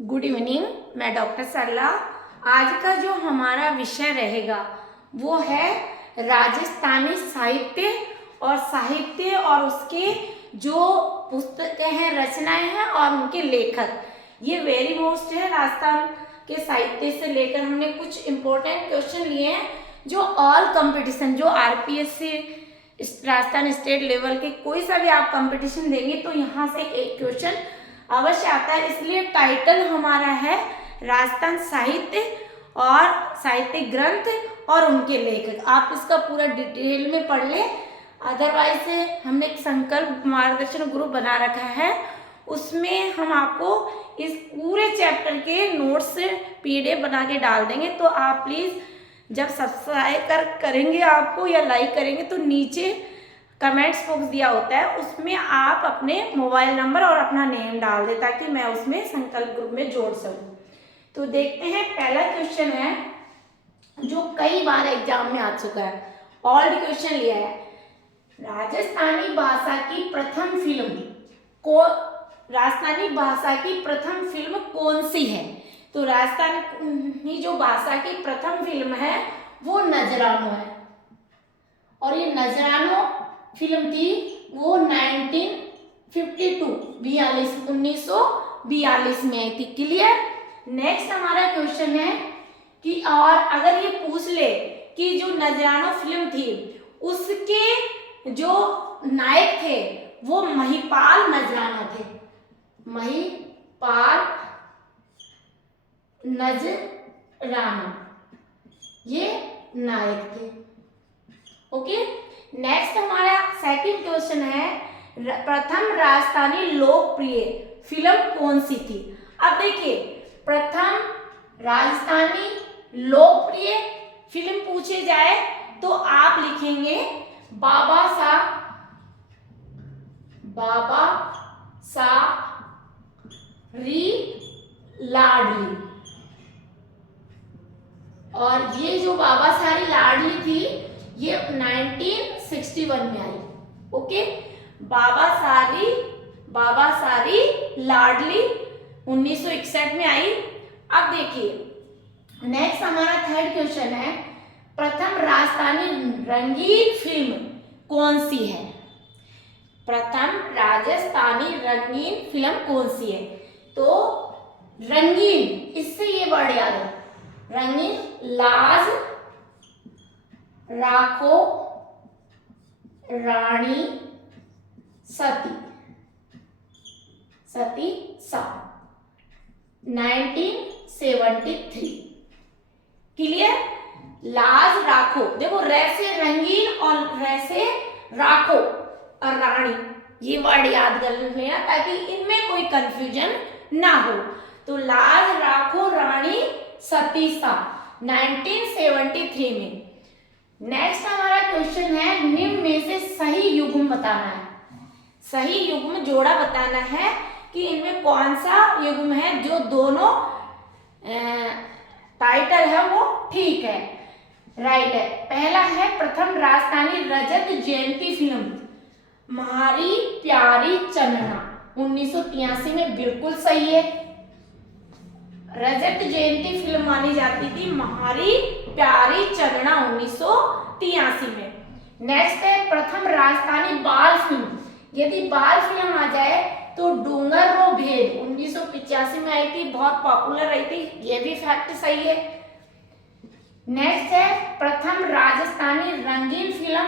Good evening. मैं doctor सरला। आज का जो हमारा विषय रहेगा वो है राजस्थानी साहित्य और उसके जो पुस्तकें हैं, रचनाएं हैं और उनके लेखक। ये वेरी मोस्ट है। राजस्थान के साहित्य से लेकर हमने कुछ इम्पोर्टेंट क्वेश्चन लिए हैं जो ऑल कंपटीशन, जो आरपीएससी राजस्थान स्टेट लेवल के कोई सा भी आप कंपटीशन देंगे तो यहाँ से एक क्वेश्चन अवश्य आता है। इसलिए टाइटल हमारा है राजस्थान साहित्य और साहित्य ग्रंथ और उनके लेखक। आप इसका पूरा डिटेल में पढ़ लें। अदरवाइज हमने एक संकल्प मार्गदर्शन ग्रुप बना रखा है, उसमें हम आपको इस पूरे चैप्टर के नोट्स पीडीएफ बना के डाल देंगे। तो आप प्लीज़ जब सब्सक्राइब करेंगे आपको या लाइक करेंगे तो नीचे कमेंट्स बॉक्स दिया होता है, उसमें आप अपने मोबाइल नंबर और अपना नेम डाल दें ताकि मैं उसमें संकल्प ग्रुप में जोड़ सकूं। तो देखते हैं, पहला क्वेश्चन है जो कई बार एग्जाम में आ चुका है, ओल्ड क्वेश्चन लिया है। राजस्थानी भाषा की प्रथम फिल्म कौन सी है? तो राजस्थानी जो भाषा की प्रथम फिल्म है वो नजरानो है, और ये नजरानो फिल्म थी वो 1942 में आई थी। क्लियर। नेक्स्ट हमारा क्वेश्चन है कि और अगर ये पूछ ले कि जो नजरानो फिल्म थी उसके जो नायक थे वो महिपाल नजराना थे। महिपाल नजराना ये नायक थे। ओके। नेक्स्ट हमारा सेकंड क्वेश्चन है, प्रथम राजस्थानी लोकप्रिय फिल्म कौन सी थी? अब देखिए, प्रथम राजस्थानी लोकप्रिय फिल्म पूछे जाए तो आप लिखेंगे बाबा सारी लाडली। और ये जो बाबा सारी लाडली थी ये 1961 में आई। ओके। बाबा सारी लाडली 1961 में आई। अब देखिए, नेक्स्ट हमारा थर्ड क्वेश्चन है, प्रथम राजस्थानी रंगीन फिल्म कौन सी है? प्रथम राजस्थानी रंगीन फिल्म कौन सी है? तो रंगीन, इससे ये वर्ड याद है, रंगीन, लाज राखो रानी सती सा 1973। क्लियर। लाज राखो, देखो रे से रंगीन और रे से राखो और रानी, ये वर्ड याद कर लेना ताकि इनमें कोई कंफ्यूजन ना हो। तो लाज राखो रानी सती सा 1973 में। नेक्स्ट हमारा क्वेश्चन है, निम्न में से सही युग्म बताना है। सही युग्म जोड़ा बताना है कि इनमें कौन सा युग्म है जो दोनों टाइटल है वो ठीक है, राइट है। पहला है, प्रथम राजस्थानी रजत जयंती फिल्म म्हारी प्यारी चन्ना 1983 में, बिल्कुल सही है। रजत जयंती फिल्म मानी जाती थी म्हारी प्यारी चन्ना 1983 में। नेक्स्ट है, प्रथम राजस्थानी बाल फिल्म, यदि बाल फिल्म आ जाए तो डूंगर रो भेद 1985 में आई थी, बहुत पॉपुलर रही थी, ये भी फैक्ट सही है। नेक्स्ट है, प्रथम राजस्थानी रंगीन फिल्म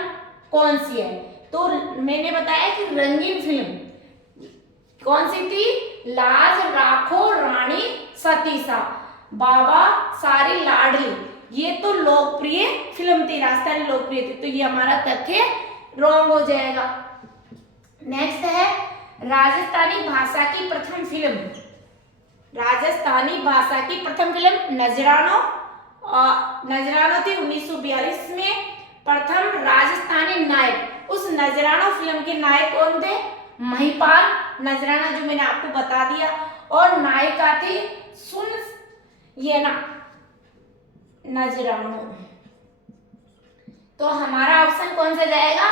कौन सी है? तो मैंने बताया कि रंगीन फिल्म कौन सी थी? लाज राखो रानी सती सा, बाबा सारी लाडली, ये तो लोकप्रिय फिल्म थी, राजस्थानी लोकप्रिय थी, तो ये हमारा तथ्य रॉन्ग हो जाएगा। नेक्स्ट है, राजस्थानी भाषा की प्रथम फिल्म नजरानो थी 1942 में। प्रथम राजस्थानी नायक, उस नजरानो फिल्म के नायक कौन थे? महिपाल नजराना, जो मैंने आपको बता दिया, और नायिका थी सुनयना नजरानो। तो हमारा ऑप्शन कौन सा जाएगा?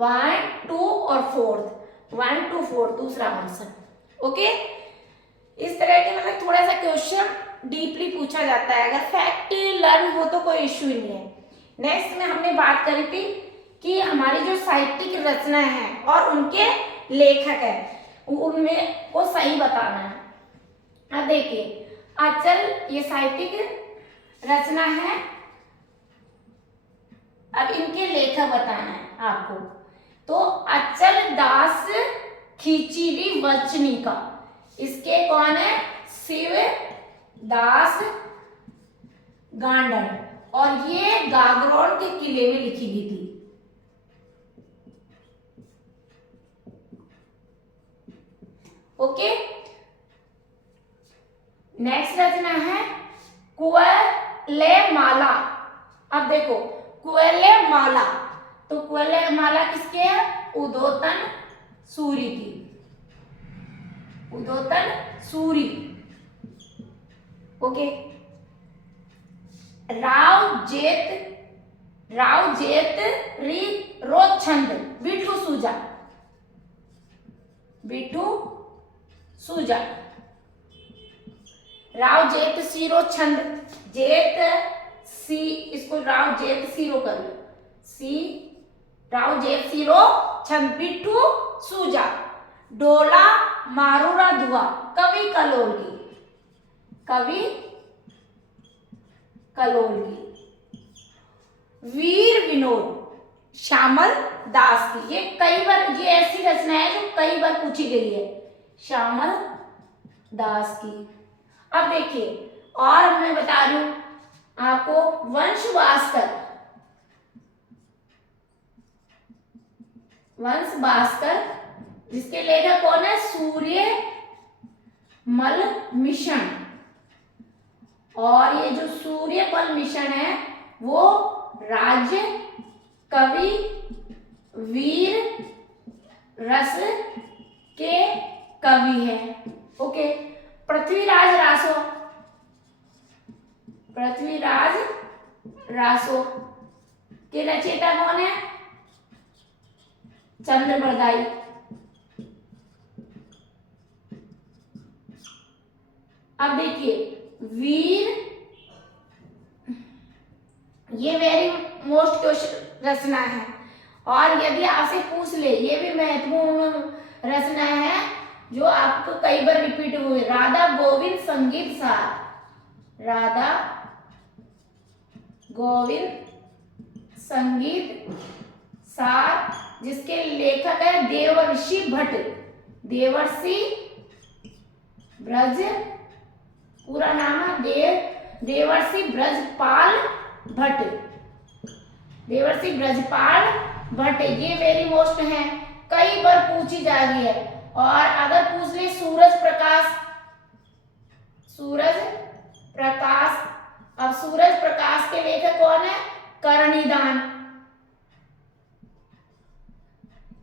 1, 2 और 4, 1, 2, 4 दूसरा ऑप्शन। ओके। इस तरह के मतलब थोड़ा सा क्वेश्चन डीपली पूछा जाता है, अगर फैक्ट लर्न हो तो कोई इश्यू नहीं है। नेक्स्ट में हमने बात करी थी कि हमारी जो साहित्यिक रचना है और उनके लेखक है उनमें को सही बताना है। अब देखिए अचल ये साहित्यिक रचना है, अब इनके लेखक बताना है आपको। तो अचल दास खिचड़ी वचनिका, इसके कौन है? शिव दास गांडन, और ये गागरोन के किले में लिखी गई थी। ओके, नेक्स्ट रचना है कुवलय माला। अब देखो कुवलय माला, तो कुवलय माला किसके है? उद्योतन सूरी की, उद्योतन सूरी। ओके, राव जेत री रोछंद बिठू सूजा, बिठू सूजा। राव जेत सीरो छंद, जेत सी, इसको राव जेत सीरो कर लो, सी राव जेत सीरो छंद बिठू सूजा। डोला मारूरा धुआ, कवि कलोल की, कवि कलोल की। वीर विनोद श्यामल दास की, ये कई बार, ये ऐसी रचना है जो कई बार पूछी गई है, श्यामल दास की। अब देखिए और मैं बता रही हूं आपको, वंश भास्कर, वंश भास्कर जिसके लेखक कौन है? सूर्य मल मिशन, और ये जो सूर्यमल मिशन है वो राज्य कवि वीर रस के कवि है। ओके, पृथ्वीराज रासो, पृथ्वीराज रासो के रचयिता कौन है? चंद्रबरदाई। अब देखिए वीर, ये वेरी मोस्ट क्वेश्चन रचना है, और यदि आपसे पूछ ले, ये भी महत्वपूर्ण रचना है जो आपको कई बार रिपीट हुई। राधा गोविंद संगीत सार, राधा गोविंद संगीत सार, जिसके लेखक है देवर्षि भट्ट, देवर्षि ब्रज, पूरा नाम है देवर्षि ब्रजपाल भट्ट, देवर्षि ब्रजपाल भट्ट। ये वेरी मोस्ट है, कई बार पूछी जा रही है। और अगर पूछ ले सूरज प्रकाश, सूरज प्रकाश, अब सूरज प्रकाश के लेखक कौन है? करणीदान,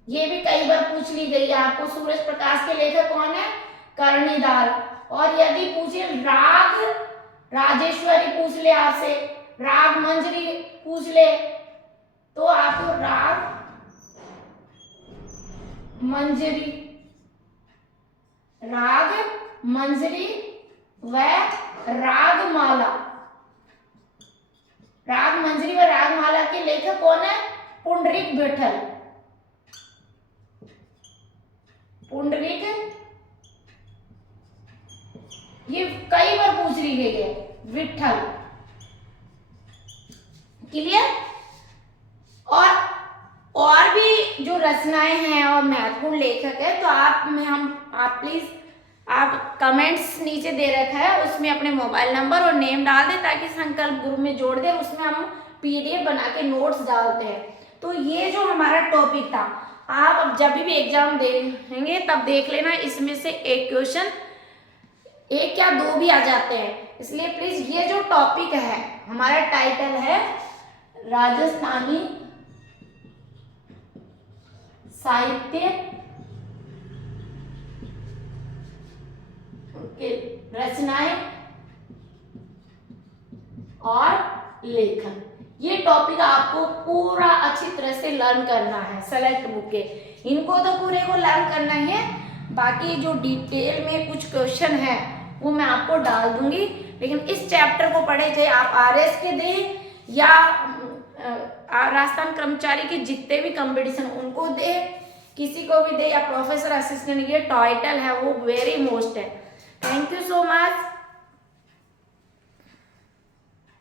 ये भी कई बार पूछ ली गई है आपको, सूरज प्रकाश के लेखक कौन है? करणीदान। और यदि पूछे राग राजेश्वरी पूछ ले आपसे, राग मंजरी पूछ ले, तो आपको राग मंजरी, राग मंजरी व रागमाला, राग मंजरी व रागमाला के लेखक कौन है? पुंडरीक विठल, पुंडरीक, ये कई बार पूछ ली गई है, विठल। क्लियर? और भी जो रचनाएं हैं और महत्वपूर्ण लेखक है, तो आप प्लीज आप कमेंट्स नीचे दे रखा है, उसमें अपने मोबाइल नंबर और नेम डाल दे ताकि संकल्प ग्रुप में जोड़ दे, उसमें हम पीडीएफ बना के नोट्स डालते हैं। तो ये जो हमारा टॉपिक था, आप जब भी एग्जाम देंगे तब देख लेना, इसमें से एक क्वेश्चन, एक या दो भी आ जाते हैं, इसलिए प्लीज ये जो टॉपिक है, हमारा टाइटल है राजस्थानी साहित्य के रचनाएं और लेखन, ये टॉपिक आपको पूरा अच्छी तरह से लर्न करना है। सेलेक्ट बुक के इनको तो पूरे को लर्न करना ही है, बाकी जो डिटेल में कुछ क्वेश्चन है वो मैं आपको डाल दूंगी, लेकिन इस चैप्टर को पढ़े, चाहे आप आरएस के दें या राजस्थान कर्मचारी के जितने भी कंपटीशन उनको दे, किसी को भी दे, या प्रोफेसर असिस्टेंट, ये टाइटल है वो वेरी मोस्ट है। Thank you so much.